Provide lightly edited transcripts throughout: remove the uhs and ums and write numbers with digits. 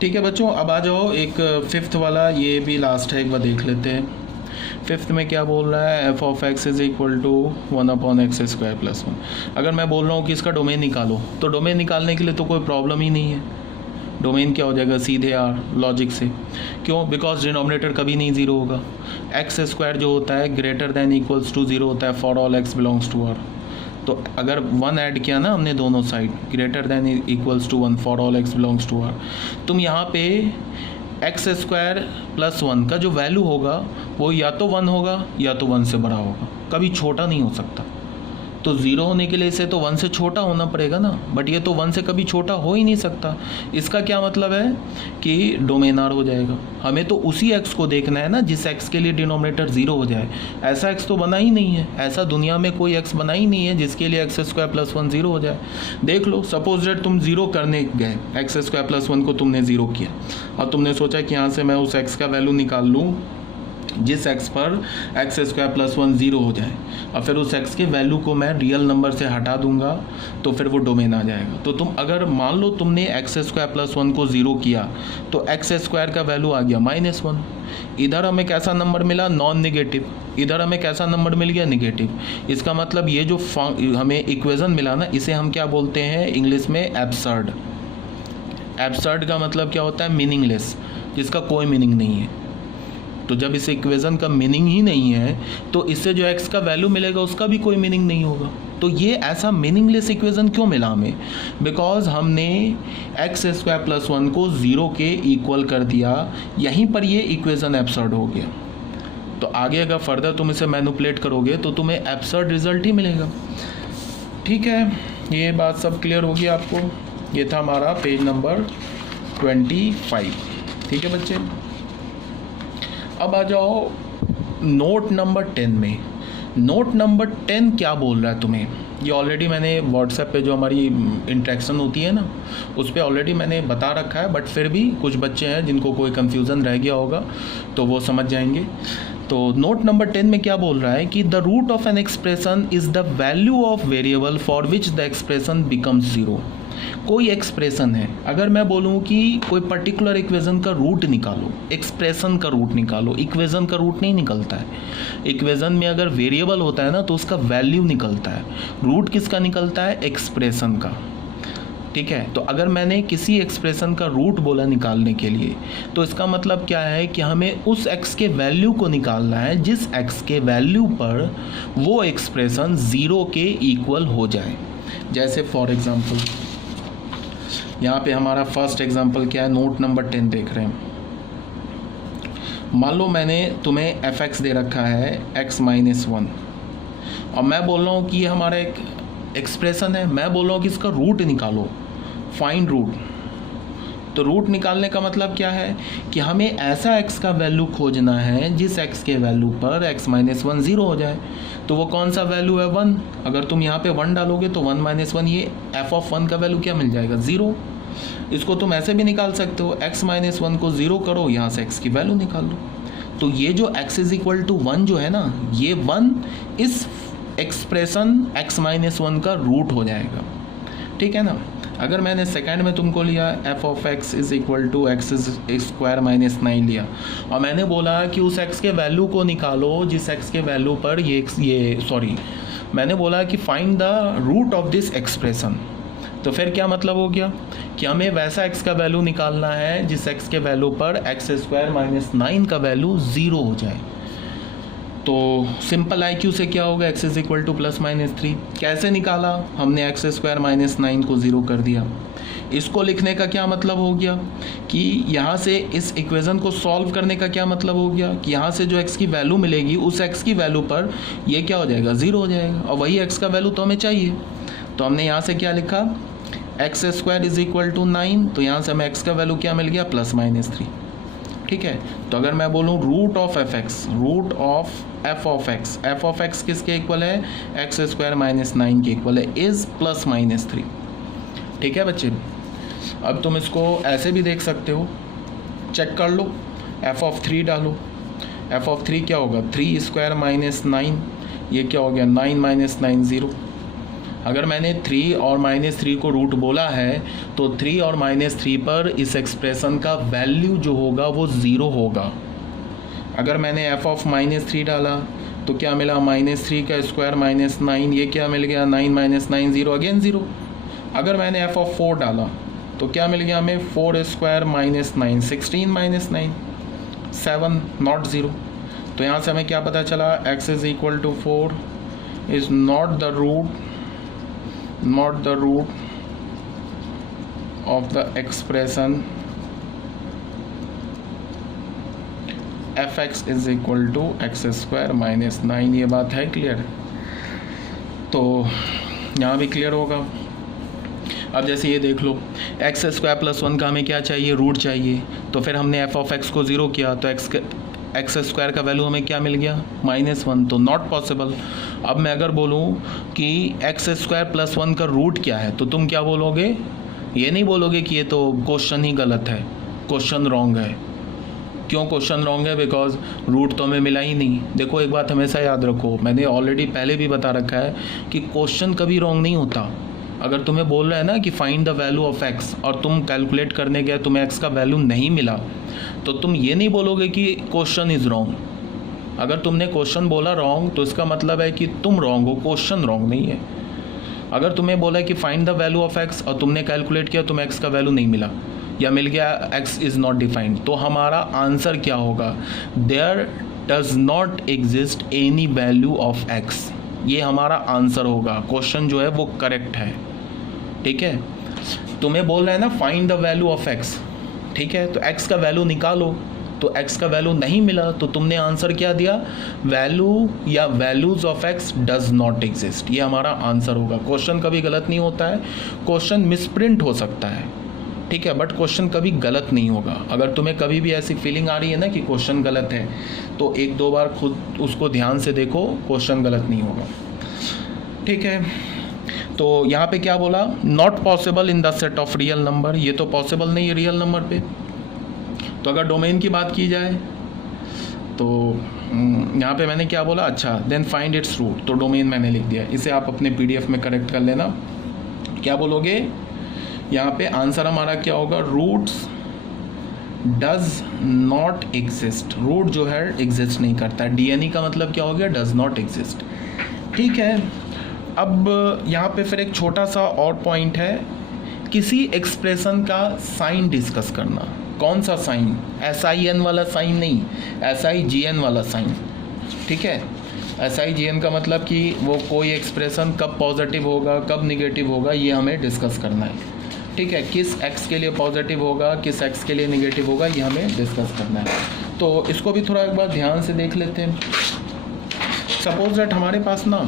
ठीक है बच्चों, अब आ जाओ एक फिफ्थ वाला, ये भी लास्ट है, एक बार देख लेते हैं। फिफ्थ में क्या बोल रहा है, f of x is equal to 1/x² + 1। अगर मैं बोल रहा हूँ कि इसका डोमेन निकालो, तो डोमेन निकालने के लिए तो कोई प्रॉब्लम ही नहीं है। डोमेन क्या हो जाएगा, सीधे आर, लॉजिक से। क्यों? बिकॉज डिनोमिनेटर कभी नहीं ज़ीरो होगा। x² जो होता है ग्रेटर दैन इक्वल्स टू 0 होता है for all x belongs to r। तो अगर 1 ऐड किया ना हमने दोनों side, greater than equals to 1 for all x belongs to r, तुम यहाँ पे x² + 1 का जो वैल्यू होगा वो या तो 1 होगा या तो 1 से बड़ा होगा, कभी छोटा नहीं हो सकता। तो 0 होने के लिए इसे तो 1 से छोटा होना पड़ेगा ना, बट ये तो 1 से कभी छोटा हो ही नहीं सकता। इसका क्या मतलब है कि डोमेन आर हो जाएगा। हमें तो उसी x को देखना है ना जिस x के लिए डिनोमिनेटर 0 हो जाए। ऐसा x तो बना ही नहीं है, ऐसा दुनिया में कोई x बना ही नहीं है जिसके लिए x² + 1 0 हो जाए। देख लो, सपोज दैट तुम 0 करने गए, x² + 1 को तुमने 0 किया और तुमने सोचा कि यहाँ से मैं उस x का वैल्यू निकाल लूँ जिस x पर x² + 1 0 हो जाए, और फिर उस x के वैल्यू को मैं रियल नंबर से हटा दूंगा तो फिर वो डोमेन आ जाएगा। तो तुम अगर मान लो तुमने x² + 1 को 0 किया तो x² का वैल्यू आ गया -1। इधर हमें कैसा नंबर मिला, नॉन नेगेटिव। इधर हमें कैसा नंबर मिल गया, नेगेटिव। इसका मतलब ये जो हमें इक्वेशन मिला ना, इसे हम क्या बोलते हैं इंग्लिश में, एब्सर्ड। एब्सर्ड का मतलब क्या होता है, मीनिंगलेस, जिसका कोई मीनिंग नहीं है। तो जब इस इक्वेशन का मीनिंग ही नहीं है तो इससे जो x का वैल्यू मिलेगा उसका भी कोई मीनिंग नहीं होगा। तो ये ऐसा मीनिंगलेस इक्वेशन क्यों मिला हमें, बिकॉज हमने x² + 1 को 0 के इक्वल कर दिया, यहीं पर ये इक्वेशन एब्सर्ड हो गया। तो आगे अगर फर्दर तुम इसे मैनिपुलेट करोगे तो तुम्हें एब्सर्ड रिजल्ट ही मिलेगा। ठीक है, ये बात सब क्लियर होगी आपको। ये था हमारा पेज नंबर 25। ठीक है बच्चे, अब आ जाओ नोट नंबर 10 में। नोट नंबर 10 क्या बोल रहा है तुम्हें, ये ऑलरेडी मैंने व्हाट्सएप पे जो हमारी इंटरेक्शन होती है ना, उस पर ऑलरेडी मैंने बता रखा है, बट फिर भी कुछ बच्चे हैं जिनको कोई कंफ्यूजन रह गया होगा तो वो समझ जाएंगे। तो नोट नंबर 10 में क्या बोल रहा है कि the root of an expression is the value of variable for which the expression becomes 0। कोई एक्सप्रेशन है, अगर मैं बोलूँ कि कोई पर्टिकुलर इक्वेशन का रूट निकालो, एक्सप्रेशन का रूट निकालो, इक्वेशन का रूट नहीं निकलता है। इक्वेशन में अगर वेरिएबल होता है ना तो उसका वैल्यू निकलता है, रूट किसका निकलता है, एक्सप्रेशन का। ठीक है, तो अगर मैंने किसी एक्सप्रेशन का रूट बोला निकालने के लिए, तो इसका मतलब क्या है कि हमें उस x के वैल्यू को निकालना है जिस x के वैल्यू पर वो एक्सप्रेशन 0 के इक्वल हो जाए। जैसे फॉर एग्जांपल यहाँ पे हमारा फर्स्ट एग्जांपल क्या है, नोट नंबर 10 देख रहे हैं। मान लो मैंने तुम्हें fx दे रखा है x - 1, और मैं बोल रहा हूँ कि ये हमारा एक एक्सप्रेशन है, मैं बोल रहा हूँ कि इसका रूट निकालो, फाइंड रूट। तो रूट निकालने का मतलब क्या है कि हमें ऐसा x का वैल्यू खोजना है जिस x के वैल्यू पर x - 1 0 हो जाए। तो वो कौन सा वैल्यू है, 1। अगर तुम यहाँ पे 1 डालोगे तो 1 - 1, ये f ऑफ 1 का वैल्यू क्या मिल जाएगा, 0। इसको तुम ऐसे भी निकाल सकते हो, x - 1 को 0 करो, यहाँ से x की वैल्यू निकाल लो। तो ये जो x = 1 जो है ना, ये 1 इस एक्सप्रेशन x - 1 का रूट हो जाएगा। ठीक है ना। अगर मैंने सेकंड में तुमको लिया f of x is equal to x² - 9 लिया, और मैंने बोला कि उस x के वैल्यू को निकालो जिस x के वैल्यू पर मैंने बोला कि find the root of this expression. तो फिर क्या मतलब हो गया कि हमें वैसा x का वैल्यू निकालना है जिस x के वैल्यू पर x² - 9 का वैल्यू 0 हो जाए। तो सिंपल IQ से क्या होगा, x = ±3। कैसे निकाला, हमने x² - 9 को 0 कर दिया। इसको लिखने का क्या मतलब हो गया कि यहाँ से इस इक्वेशन को सॉल्व करने का क्या मतलब हो गया कि यहाँ से जो x की वैल्यू मिलेगी उस x की वैल्यू पर ये क्या हो जाएगा, 0 हो जाएगा, और वही x का वैल्यू तो हमें चाहिए। तो हमने यहाँ से क्या लिखा, x² = 9, तो यहाँ से हमें x का वैल्यू क्या मिल गया, +-3। ठीक है, तो अगर मैं बोलूँ root of f of x किसके इक्वल है, x² - 9 के इक्वल है, इज +-3। ठीक है बच्चे, अब तुम इसको ऐसे भी देख सकते हो, चेक कर लो, f ऑफ 3 डालो, f ऑफ 3 क्या होगा, 3² - 9, ये क्या हो गया, 9 - 9 0। अगर मैंने 3 और -3 को रूट बोला है तो 3 और -3 पर इस एक्सप्रेशन का वैल्यू जो होगा वो 0 होगा। अगर मैंने f ऑफ -3 डाला तो क्या मिला, -3 का स्क्वायर -9, ये क्या मिल गया, 9 - 9 0, अगेन 0। अगर मैंने f ऑफ 4 डाला तो क्या मिल गया हमें, 4 स्क्वायर -9, 16 - 9 7, नॉट 0। तो यहाँ से हमें क्या पता चला, x is equal to 4 is not the root of the expression fx is equal to x square -9। ये बात है क्लियर? तो यहाँ भी क्लियर होगा। अब जैसे ये देख लो, एक्स स्क्वायर प्लस 1 का हमें क्या चाहिए, रूट चाहिए। तो फिर हमने एफ ऑफ एक्स को 0 किया तो एक्स स्क्वायर का वैल्यू हमें क्या मिल गया, -1, तो नॉट पॉसिबल। अब मैं अगर बोलूँ कि एक्स स्क्वायर प्लस 1 का रूट क्या है तो तुम क्या बोलोगे, ये नहीं बोलोगे कि ये तो क्वेश्चन ही गलत है, क्वेश्चन रॉन्ग है। क्यों क्वेश्चन रॉन्ग है? बिकॉज रूट तो हमें मिला ही नहीं। देखो एक बात हमेशा याद रखो, मैंने ऑलरेडी पहले भी बता रखा है कि क्वेश्चन कभी रॉन्ग नहीं होता। अगर तुम्हें बोल रहा है ना कि find the value of x और तुम कैलकुलेट करने गए तुम्हें एक्स का वैल्यू नहीं मिला तो तुम ये नहीं बोलोगे कि क्वेश्चन इज़ रॉन्ग। अगर तुमने क्वेश्चन बोला रॉन्ग तो इसका मतलब है कि तुम रॉन्ग हो, क्वेश्चन रॉन्ग नहीं है। अगर तुम्हें बोला है कि find the value of x और तुमने कैलकुलेट किया तुम्हें एक्स का वैल्यू नहीं मिला या मिल गया एक्स इज़ नॉट डिफाइंड, तो हमारा आंसर क्या होगा, there does not exist any value of x. ये हमारा आंसर होगा। क्वेश्चन जो है वो करेक्ट है, ठीक है। तुम्हें बोल रहा है ना find the value of x, ठीक है, तो एक्स का वैल्यू निकालो, तो एक्स का वैल्यू नहीं मिला तो तुमने आंसर क्या दिया, वैल्यू या values of x does not exist. ये हमारा आंसर होगा। क्वेश्चन कभी गलत नहीं होता है, क्वेश्चन मिसप्रिंट हो सकता है, ठीक है, बट क्वेश्चन कभी गलत नहीं होगा। अगर तुम्हें कभी भी ऐसी फीलिंग आ रही है ना कि क्वेश्चन गलत है तो 1-2 बार खुद उसको ध्यान से देखो, क्वेश्चन गलत नहीं होगा, ठीक है। तो यहाँ पे क्या बोला, not possible in the set of real number, ये तो पॉसिबल नहीं है रियल नंबर पे। तो अगर डोमेन की बात की जाए तो यहाँ पे मैंने क्या बोला, अच्छा देन फाइंड इट्स रूट, तो डोमेन मैंने लिख दिया। इसे आप अपने PDF में करेक्ट कर लेना। क्या बोलोगे यहाँ पे, आंसर हमारा क्या होगा, roots does not exist. Root जो है एग्जिस्ट नहीं करता है। DNE का मतलब क्या हो गया, डज नॉट एग्जिस्ट, ठीक है। अब यहाँ पे फिर एक छोटा सा और पॉइंट है, किसी एक्सप्रेशन का साइन डिस्कस करना। कौन सा साइन, SIN वाला साइन नहीं, SIGN वाला साइन, ठीक है। SIGN का मतलब कि वो कोई एक्सप्रेशन कब पॉजिटिव होगा कब निगेटिव होगा ये हमें डिस्कस करना है, ठीक है। किस x के लिए पॉजिटिव होगा किस x के लिए निगेटिव होगा ये हमें डिस्कस करना है। तो इसको भी थोड़ा एक बार ध्यान से देख लेते हैं। सपोज दैट हमारे पास ना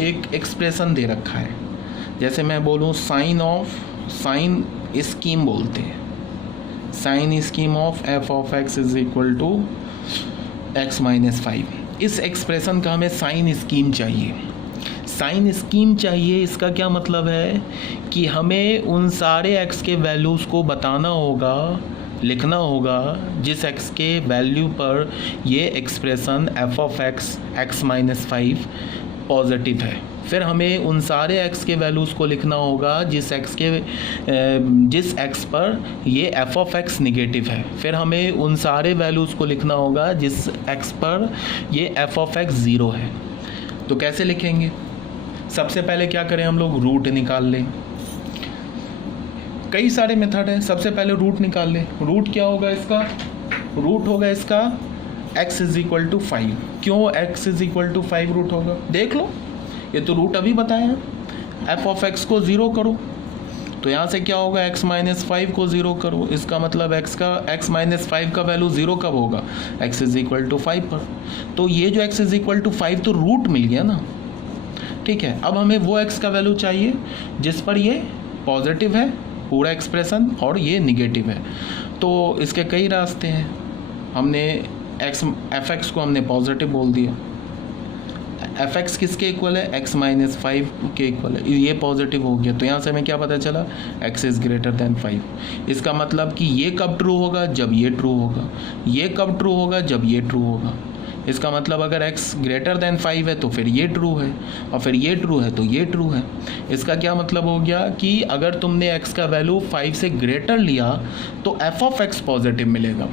एक एक्सप्रेशन दे रखा है, जैसे मैं बोलूँ साइन स्कीम बोलते हैं, sign scheme of f of x is equal to x - 5। इस एक्सप्रेशन का हमें साइन स्कीम चाहिए। साइन स्कीम चाहिए, इसका क्या मतलब है कि हमें उन सारे x के वैल्यूज़ को बताना होगा, लिखना होगा जिस x के वैल्यू पर ये expression f of x (x-5) positive है। फिर हमें उन सारे x के वैल्यूज़ को लिखना होगा जिस x पर ये f ऑफ x निगेटिव है। फिर हमें उन सारे वैल्यूज़ को लिखना होगा जिस x पर ये f ऑफ x 0 है। तो कैसे लिखेंगे, सबसे पहले क्या करें हम लोग, रूट निकाल लें। कई सारे मेथड हैं, सबसे पहले रूट निकाल लें। रूट क्या होगा इसका, रूट होगा इसका x इज इक्वल टू 5। क्यों x is equal to 5 root होगा, देख लो, ये तो रूट अभी बताया है। f ऑफ x को 0 करो तो यहाँ से क्या होगा, x - 5 को 0 करो, इसका मतलब x - 5 का वैल्यू 0 कब होगा, x इज इक्वल टू 5 पर। तो ये जो x इज इक्वल टू 5 तो रूट मिल गया ना, ठीक है। अब हमें वो x का वैल्यू चाहिए जिस पर ये पॉजिटिव है पूरा एक्सप्रेशन और ये निगेटिव है। तो इसके कई रास्ते हैं। हमने f(x) को हमने पॉजिटिव बोल दिया, f(x) किसके इक्वल है, x - 5 के इक्वल है, ये पॉजिटिव हो गया। तो यहाँ से हमें क्या पता चला, x इज़ ग्रेटर देन 5। इसका मतलब कि ये कब ट्रू होगा, जब ये ट्रू होगा, ये कब ट्रू होगा, जब ये ट्रू होगा, इसका मतलब अगर x ग्रेटर देन 5 है तो फिर ये ट्रू है, और फिर ये ट्रू है तो ये ट्रू है। इसका क्या मतलब हो गया कि अगर तुमने x का वैल्यू 5 से ग्रेटर लिया तो f ऑफ x पॉजिटिव मिलेगा।